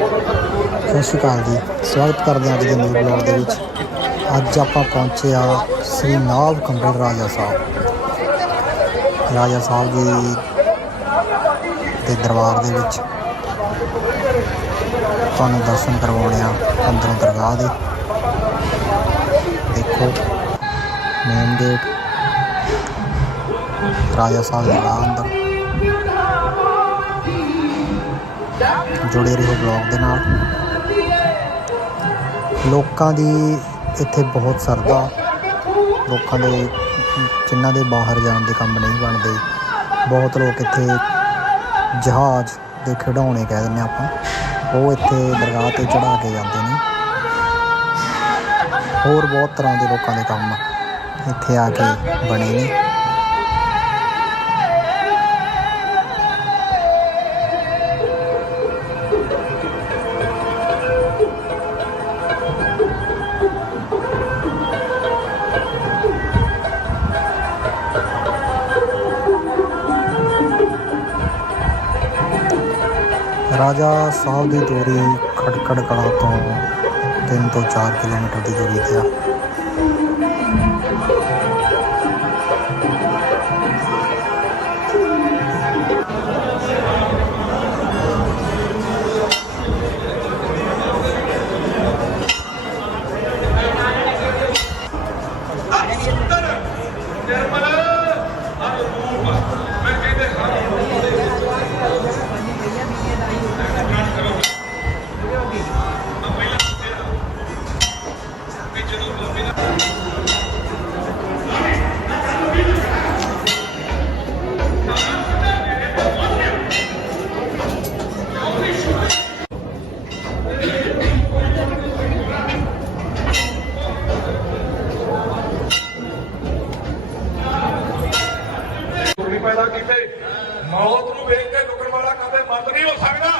ਸਤਿ ਸ਼੍ਰੀ ਅਕਾਲ ਜੀ। ਸਵਾਗਤ ਕਰਦੇ ਹਾਂ ਅੱਜ ਦੇ ਨਿਊ ਬਲੌਗ ਦੇ ਵਿੱਚ। ਅੱਜ ਆਪਾਂ ਪਹੁੰਚੇ ਆ ਸ੍ਰੀ ਨਾਭ ਕੰਬਲ ਰਾਜਾ ਸਾਹਿਬ। ਰਾਜਾ ਸਾਹਿਬ ਜੀ ਦੇ ਦਰਬਾਰ ਦੇ ਵਿੱਚ। ਤੁਹਾਨੂੰ ਦਰਸ਼ਨ ਕਰਵਾਉਣੇ ਆ ਅੰਦਰੋਂ ਦਰਗਾਹ ਦੇ। ਦੇਖੋ ਮੇਨ ਗੇਟ ਰਾਜਾ ਸਾਹਿਬ ਦੇ ਅੰਦਰ। ਜੁੜੇ ਰਹੋ ਬਲੌਗ ਦੇ ਨਾਲ। ਲੋਕਾਂ ਦੀ ਇੱਥੇ ਬਹੁਤ ਸਰਦਾ। ਲੋਕਾਂ ਦੇ, ਜਿਨ੍ਹਾਂ ਦੇ ਬਾਹਰ ਜਾਣ ਦੇ ਕੰਮ ਨਹੀਂ ਬਣਦੇ। ਬਹੁਤ ਲੋਕ ਇੱਥੇ ਜਹਾਜ਼ ਦੇ ਖਿਡੌਣੇ ਕਹਿ ਦਿੰਦੇ ਆਪਾਂ। ਉਹ ਇੱਥੇ ਦਰਗਾਹ ਤੇ ਚੜਾ ਕੇ ਜਾਂਦੇ ਨੇ। ਹੋਰ ਬਹੁਤ ਤਰ੍ਹਾਂ ਦੇ ਲੋਕਾਂ ਦੇ ਕੰਮ ਇੱਥੇ ਆ ਕੇ ਬਣੇ ਨੇ। ਰਾਜਾ ਸਾਹਿਬ ਦੀ ਦੂਰੀ ਖਟਕੜ ਕਲਾਂ ਤੋਂ 3 ਤੋਂ 4 ਕਿਲੋਮੀਟਰ ਦੀ ਦੂਰੀ ਤੇ ਆ। ਕੀਤੇ ਮੌਤ ਨੂੰ ਵੇਖ ਕੇ ਲੁਕਣ ਵਾਲਾ ਕਦੇ ਮਰਦ ਨਹੀਂ ਹੋ ਸਕਦਾ।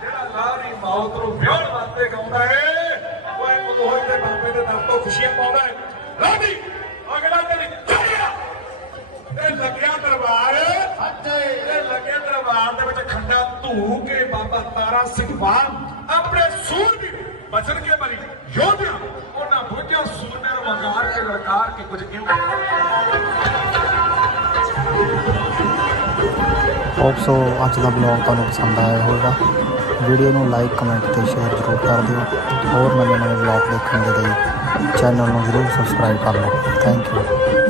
ਜਿਹੜਾ ਲਾਰੀ ਮੌਤ ਨੂੰ ਵਿਆਹਣ ਵਾਸਤੇ ਗਾਉਂਦਾ ਏ ਉਹ ਇੱਕ ਦੋਹੇ ਦੇ ਬਾਬੇ ਦੇ ਦਰ ਤੋਂ ਖੁਸ਼ੀਆਂ ਪਾਉਂਦਾ ਏ। ਲਾਡੀ ਅਗਲਾ ਤੇਰੀ ਚਾਹੀਆ ਇਹ ਲੱਗਿਆ ਦਰਬਾਰ ਇਹ ਲੱਗਿਆ ਦਰਬਾਰ ਦੇ ਵਿੱਚ ਖੰਡਾ ਧੂ ਕੇ ਬਾਬਾ ਤਾਰਾ ਸਿੰਘ ਵਾਲ ਆਪਣੇ ਸੂਰਬੀਰ ਬਚਨ ਕੇ ਮਰੀ ਯੋਧਿਆ ਉਹਨਾਂ ਬੁੱਝਿਆ ਸੂਰਮੇ ਨੂੰ ਵਗਾਰ ਕੇ ਲੜਕਾਰ ਕੇ ਕੁਝ ਕਿਉਂ ਹੋਪ ਸੋ ਅੱਜ ਦਾ ਬਲੌਗ ਤੁਹਾਨੂੰ ਪਸੰਦ ਆਇਆ ਹੋਵੇਗਾ। ਵੀਡੀਓ ਨੂੰ ਲਾਈਕ ਕਮੈਂਟ ਤੇ ਸ਼ੇਅਰ ਜ਼ਰੂਰ ਕਰ ਦਿਓ। ਹੋਰ ਨਵੇਂ ਨਵੇਂ ਬਲੌਗ ਦੇਖਣ ਦੇ ਲਈ ਚੈਨਲ ਨੂੰ ਜ਼ਰੂਰ ਸਬਸਕ੍ਰਾਈਬ ਕਰ ਲਓ। Thank you